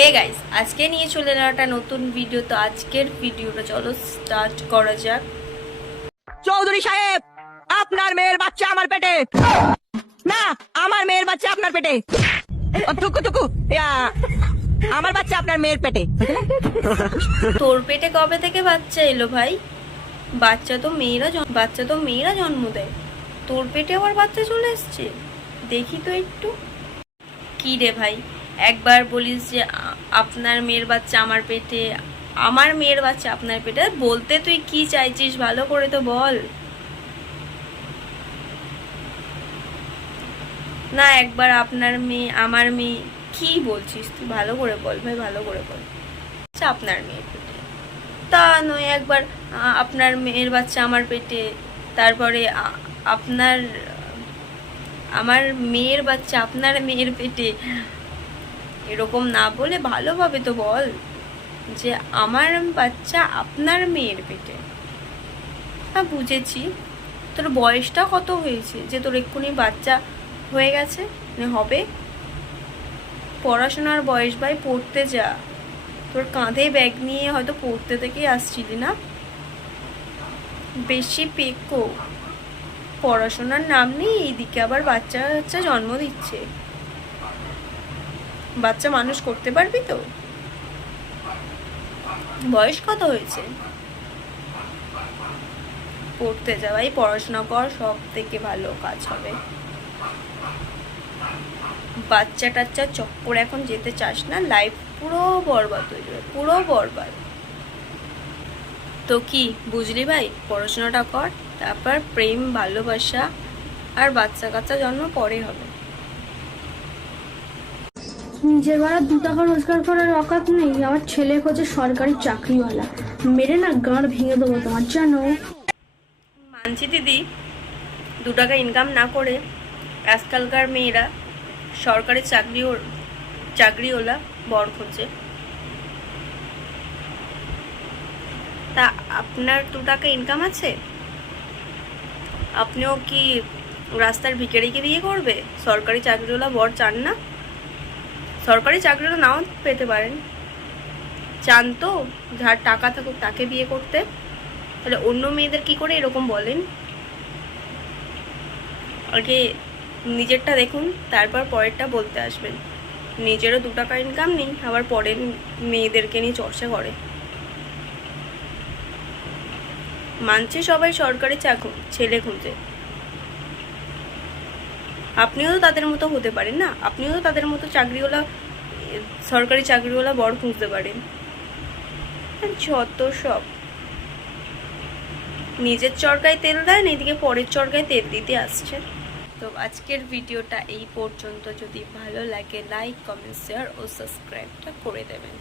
Hey guys, আজকে নিয়ে চলে এলাম একটা নতুন ভিডিও। তো আজকের ভিডিওটা চলো স্টার্ট করা যাক। চৌধুরী সাহেব, আপনার মেয়ের বাচ্চা আমার পেটে। না, আমার মেয়ের বাচ্চা আপনার পেটে। টুকু টুকু আমার বাচ্চা আপনার মেয়ের পেটে। তোর পেটে কবে থেকে বাচ্চা এলো ভাই? বাচ্চা তো মেয়েরা জন্ম দেয়। তোর পেটে আবার বাচ্চা চলে এসছে? দেখি তো একটু। কি রে ভাই, একবার বলিস যে আপনার মেয়ের বাচ্চা আমার পেটে, আমার মেয়ের বাচ্চা আপনার পেটে। বলতে তুই কি চাইছিস ভালো করে তো বল না। একবার আপনার মেয়ে, আমার মেয়ে, কি বলছিস তুই? ভালো করে বল ভাই, ভালো করে বল। আচ্ছা, আপনার মেয়ের পেটে তা নয়, একবার আপনার মেয়ের বাচ্চা আমার পেটে, তারপরে আপনার আমার মেয়ের বাচ্চা আপনার মেয়ের পেটে। এরকম না বলে ভালোভাবে তো বল যে আমার বাচ্চা আপনার মেয়ের পেটে। হ্যাঁ বুঝেছি, তোর বয়সটা কত হয়েছে যে তোর এক্ষুনি বাচ্চা হয়ে গেছে হবে? পড়াশোনার বয়স ভাই, পড়তে যা। তোর কাঁধে ব্যাগ নিয়ে হয়তো পড়তে থেকেই আসছিলি না। বেশি পেকো, পড়াশোনার নাম নেই, এইদিকে আবার বাচ্চা বাচ্চা জন্ম দিচ্ছে। বাচ্চা মানুষ করতে পারবি তো? বয়স কত হয়েছে? পড়তে যা ভাই, পড়াশোনা কর, সব থেকে ভালো কাজ হবে। বাচ্চা টাচ্চা চক্কর এখন যেতে চাস না, লাইফ পুরো বরবাদ হয়ে যাবে, পুরো বরবাদ। তো কি বুঝলি ভাই, পড়াশোনাটা কর, তারপর প্রেম ভালোবাসা আর বাচ্চা কাচ্চা জন্ম পরে হবে। নিজের বেলা 2 টাকা রোজগার করার অকাত নেই, আমার ছেলে হচ্ছে সরকারি চাকরিওয়ালা। মেরে না গাঁড় ভেঙে দেবো তোমার, জানো? মানছি দিদি, 2 টাকা ইনকাম না করে আজকালকার মেয়েরা সরকারি চাকরিওয়ালা বর খোঁজে। তা আপনার 2 টাকা ইনকাম আছে? আপনিও কি রাস্তার ভিখারিকে বিয়ে করবে? সরকারি চাকরিওয়ালা বর চান না? সরকারি চাকরিওয়ালা নাও পেতে পারেন, চান তো যার টাকা থাকুক তাকে বিয়ে করতে। তাহলে অন্য মেয়েদের কি করে এরকম বলেন? আগে নিজেরটা দেখুন, তারপর পরেরটা বলতে আসবেন। নিজেরও 2 টাকা ইনকাম নেই, আবার পরের মেয়েদেরকে নিয়ে চর্চা করে। মানছে সবাই সরকারি ছেলে খুঁজে, আপনিও তো তাদের মতো হতে পারেন না? আপনিও তো তাদের মতো সরকারি চাকরিওয়ালা বর খুঁজতে পারেন। যত সব নিজের চরকায় তেল দেয় না, এদিকে পরের চরকায় তেল দিতে আসছে। তো আজকের ভিডিওটা এই পর্যন্ত। যদি ভালো লাগে লাইক, কমেন্ট, শেয়ার ও সাবস্ক্রাইবটা করে দেবেন।